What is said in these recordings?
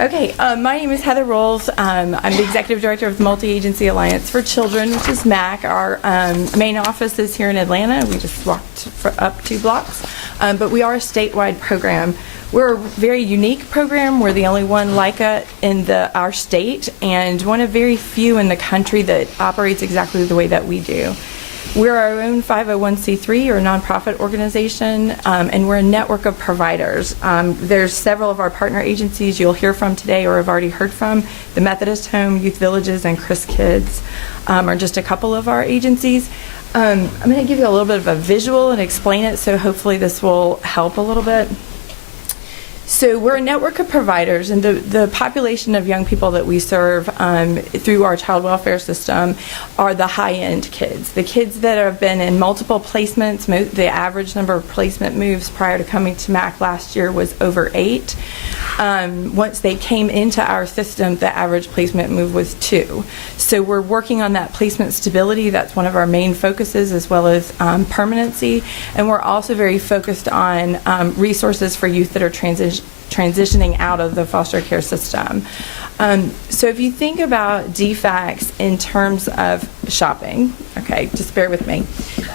Okay, my name is Heather Rowles. I'm the Executive Director of the Multi-Agency Alliance for Children, which is MAC. Our main office is here in Atlanta. We just walked up 2 blocks. But we are a statewide program. We're a very unique program. We're the only one like it in our state, and one of very few in the country that operates exactly the way that we do. We're our own 501c3 or nonprofit organization, and we're a network of providers. There's several of our partner agencies you'll hear from today or have already heard from. The Methodist Home, Youth Villages, and Chris Kids are just a couple of our agencies. I'm going to give you a little bit of a visual and explain it, so hopefully this will help a little bit. So we're a network of providers, and the population of young people that we serve through our child welfare system are the high-end kids. The kids that have been in multiple placements. The average number of placement moves prior to coming to MAC last year was over 8. Once they came into our system, the average placement move was 2. So we're working on that placement stability. That's one of our main focuses, as well as permanency. And we're also very focused on resources for youth that are transitioning out of the foster care system. So if you think about DFACs in terms of shopping, okay, just bear with me.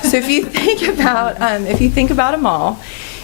So if you think about a mall,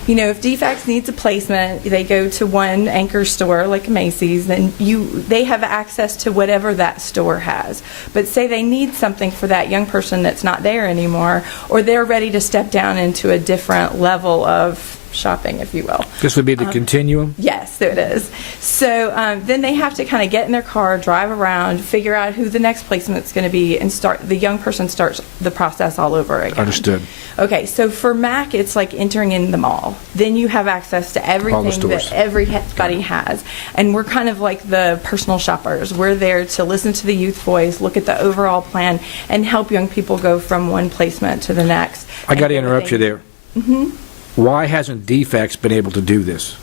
you know, if DFACs needs a placement, they go to one anchor store like Macy's, then they have access to whatever that store has. But say they need something for that young person that's not there anymore, or they're ready to step down into a different level of shopping, if you will. This would be the continuum? Yes, there it is. So then they have to kind of get in their car, drive around, figure out who the next placement's going to be, and the young person starts the process all over again. Understood. Okay, so for MAC, it's like entering in the mall. Then you have access to everything that everybody has. And we're kind of like the personal shoppers. We're there to listen to the youth voice, look at the overall plan, and help young people go from one placement to the next. I got to interrupt you there. Mm-hmm. Why hasn't DFACS been able to do this?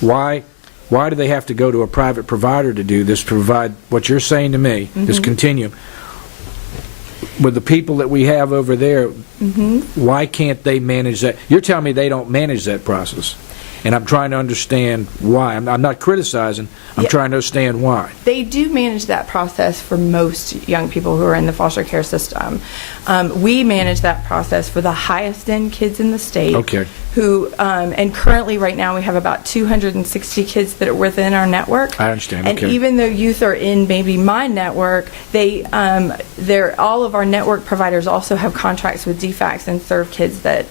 Why do they have to go to a private provider to do this, provide what you're saying to me, this continuum? With the people that we have over there, why can't they manage that? You're telling me they don't manage that process. And I'm trying to understand why. I'm not criticizing. I'm trying to understand why. They do manage that process for most young people who are in the foster care system. We manage that process for the highest end kids in the state. Okay. And currently right now we have about 260 kids that are within our network. I understand. And even though youth are in maybe my network, all of our network providers also have contracts with DFACS and serve kids that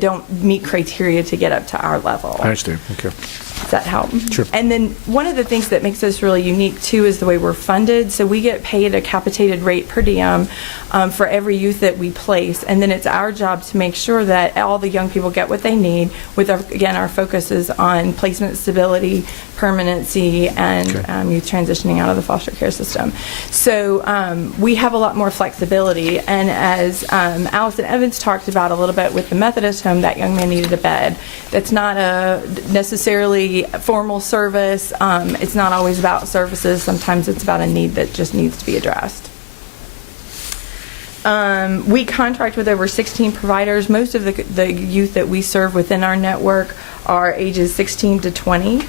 don't meet criteria to get up to our level. I understand. Okay. Does that help? Sure. And then one of the things that makes us really unique too is the way we're funded. So we get paid a capitated rate per diem for every youth that we place, and then it's our job to make sure that all the young people get what they need. With our focus is on placement stability, permanency, and youth transitioning out of the foster care system. So we have a lot more flexibility. And as Allison Evans talked about a little bit with the Methodist Home, that young man needed a bed. That's not a necessarily formal service. It's not always about services. Sometimes it's about a need that just needs to be addressed. We contract with over 16 providers. Most of the youth that we serve within our network are ages 16 to 20.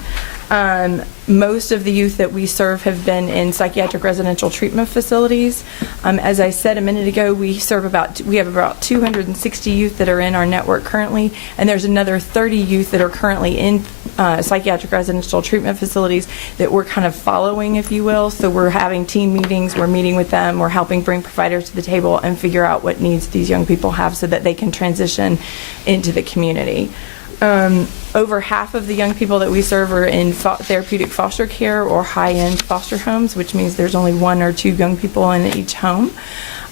Most of the youth that we serve have been in psychiatric residential treatment facilities. As I said a minute ago, we have about 260 youth that are in our network currently, and there's another 30 youth that are currently in psychiatric residential treatment facilities that we're kind of following, if you will. So we're having team meetings, we're meeting with them, we're helping bring providers to the table and figure out what needs these young people have so that they can transition into the community. Over half of the young people that we serve are in therapeutic foster care or high-end foster homes, which means there's only 1 or 2 young people in each home.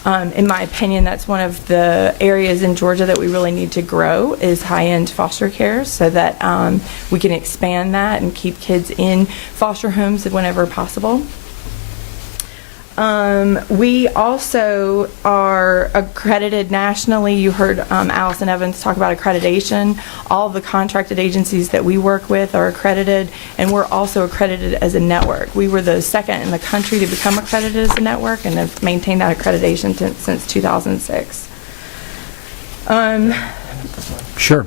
In my opinion, that's one of the areas in Georgia that we really need to grow is high-end foster care, so that we can expand that and keep kids in foster homes whenever possible. We also are accredited nationally. You heard Allison Evans talk about accreditation. All the contracted agencies that we work with are accredited, and we're also accredited as a network. We were the second in the country to become accredited as a network and have maintained that accreditation since 2006. Sure.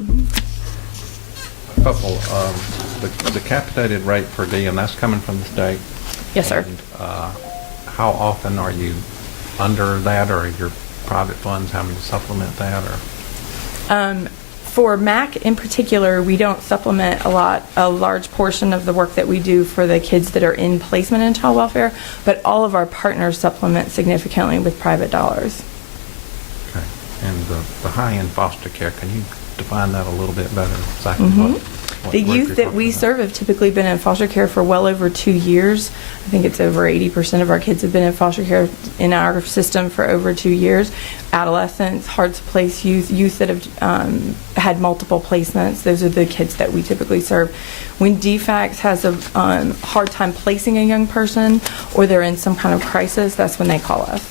A couple. the capitated rate per diem, that's coming from the state? Yes, sir. And, how often are you under that, or your private funds having to supplement that, or? For MAC in particular, we don't supplement a large portion of the work that we do for the kids that are in placement in child welfare, but all of our partners supplement significantly with private dollars. Okay. And the high-end foster care, can you define that a little bit better? Exactly what The group youth you're that talking we about? serve have typically been in foster care for well over 2 years. I think it's over 80% of our kids have been in foster care in our system for over 2 years. Adolescents, hard to place youth that have had multiple placements, those are the kids that we typically serve. When DFACS has a hard time placing a young person or they're in some kind of crisis, that's when they call us.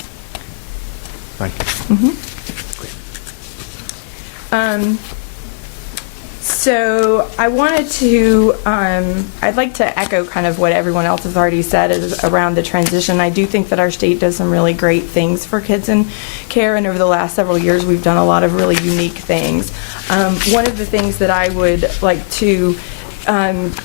Thank you. So I wanted to, I'd like to echo kind of what everyone else has already said is around the transition. I do think that our state does some really great things for kids in care, and over the last several years we've done a lot of really unique things. One of the things that I would like to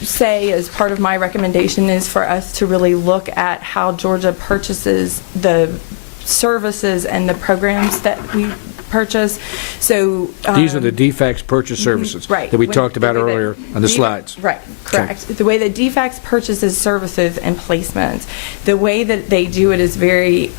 say as part of my recommendation is for us to really look at how Georgia purchases the services and the programs that we purchase. So These are the DFACS purchase services right, that we when- talked about the way that earlier on the slides. Right, correct. The way that DFACS purchases services and placements, the way that they do it is very,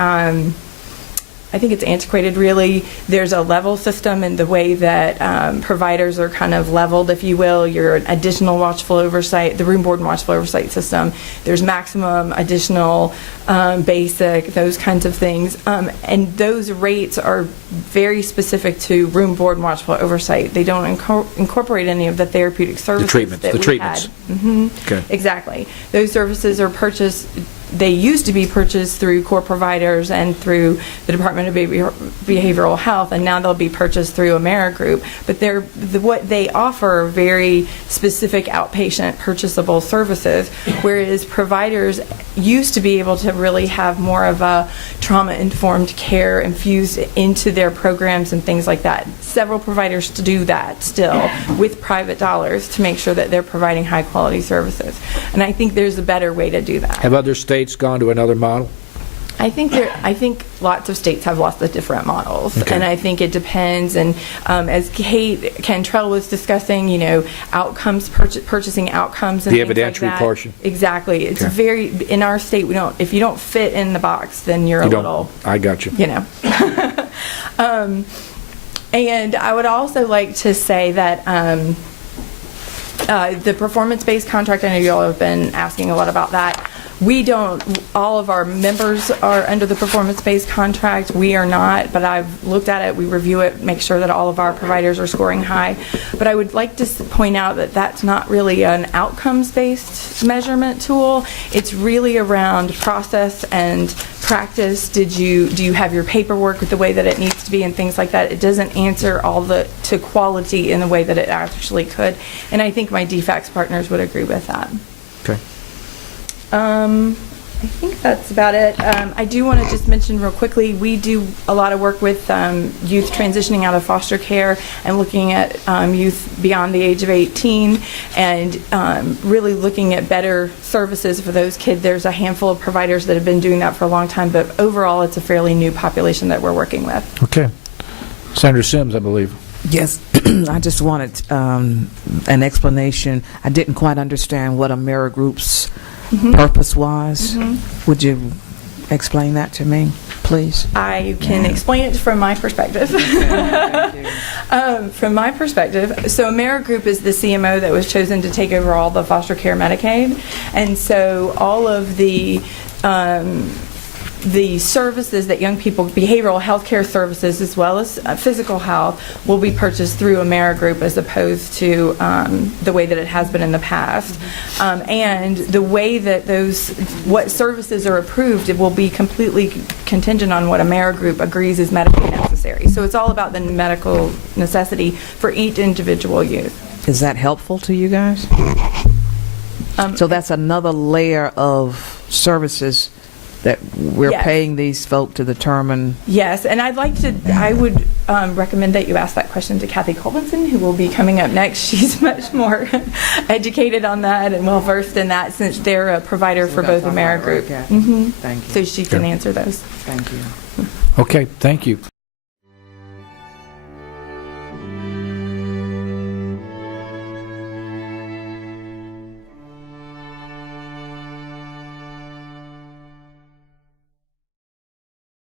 I think it's antiquated really. There's a level system in the way that providers are kind of leveled, if you will. Your additional watchful oversight, the room board and watchful oversight system. There's maximum, additional, basic, those kinds of things. And those rates are very specific to room board and watchful oversight. They don't incorporate any of the therapeutic services treatments, that the we treatments. had. Mm-hmm. Okay. Exactly. Those services are purchased. They used to be purchased through core providers and through the Department of Behavioral Health, and now they'll be purchased through AmeriGroup. But what they offer are very specific outpatient purchasable services, whereas providers used to be able to really have more of a trauma-informed care infused into their programs and things like that. Several providers do that still with private dollars to make sure that they're providing high-quality services. And I think there's a better way to do that. Have other states gone to another model? I think lots of states have lots of different models, Okay. and I think it depends. And as Kate Cantrell was discussing, outcomes, purchasing outcomes, and The things like evidentiary that. portion? Exactly. It's Okay. very in our state. We don't. If you don't fit in the box, then you're You a don't. little. I got you. And I would also like to say that the performance-based contract, I know you all have been asking a lot about that. We don't, all of our members are under the performance-based contract. We are not, but I've looked at it, we review it, make sure that all of our providers are scoring high. But I would like to point out that that's not really an outcomes-based measurement tool. It's really around process and practice. Do you have your paperwork with the way that it needs to be and things like that? It doesn't answer to quality in the way that it actually could. And I think my DFACS partners would agree with that. Okay. I think that's about it. I do want to just mention real quickly, we do a lot of work with youth transitioning out of foster care and looking at youth beyond the age of 18 and really looking at better services for those kids. There's a handful of providers that have been doing that for a long time, but overall it's a fairly new population that we're working with. Okay. Senator Sims, I believe. Yes, I just wanted an explanation. I didn't quite understand what AmeriGroup's purpose was. Would you explain that to me, please? I can explain it from my perspective. From my perspective, so AmeriGroup is the CMO that was chosen to take over all the foster care Medicaid, and so all of the services that young people, behavioral health care services as well as physical health, will be purchased through AmeriGroup as opposed to the way that it has been in the past. And the way that what services are approved, it will be completely contingent on what AmeriGroup agrees is medically necessary. So it's all about the medical necessity for each individual youth. Is that helpful to you guys? So that's another layer of services that we're Yes. paying these folk to determine? Yes, and I would recommend that you ask that question to Kathy Colvinson, who will be coming up next. She's much more educated on that and well-versed in that, since they're a provider for both AmeriGroup. Thank you. So she can answer those. Thank you. Okay, thank you.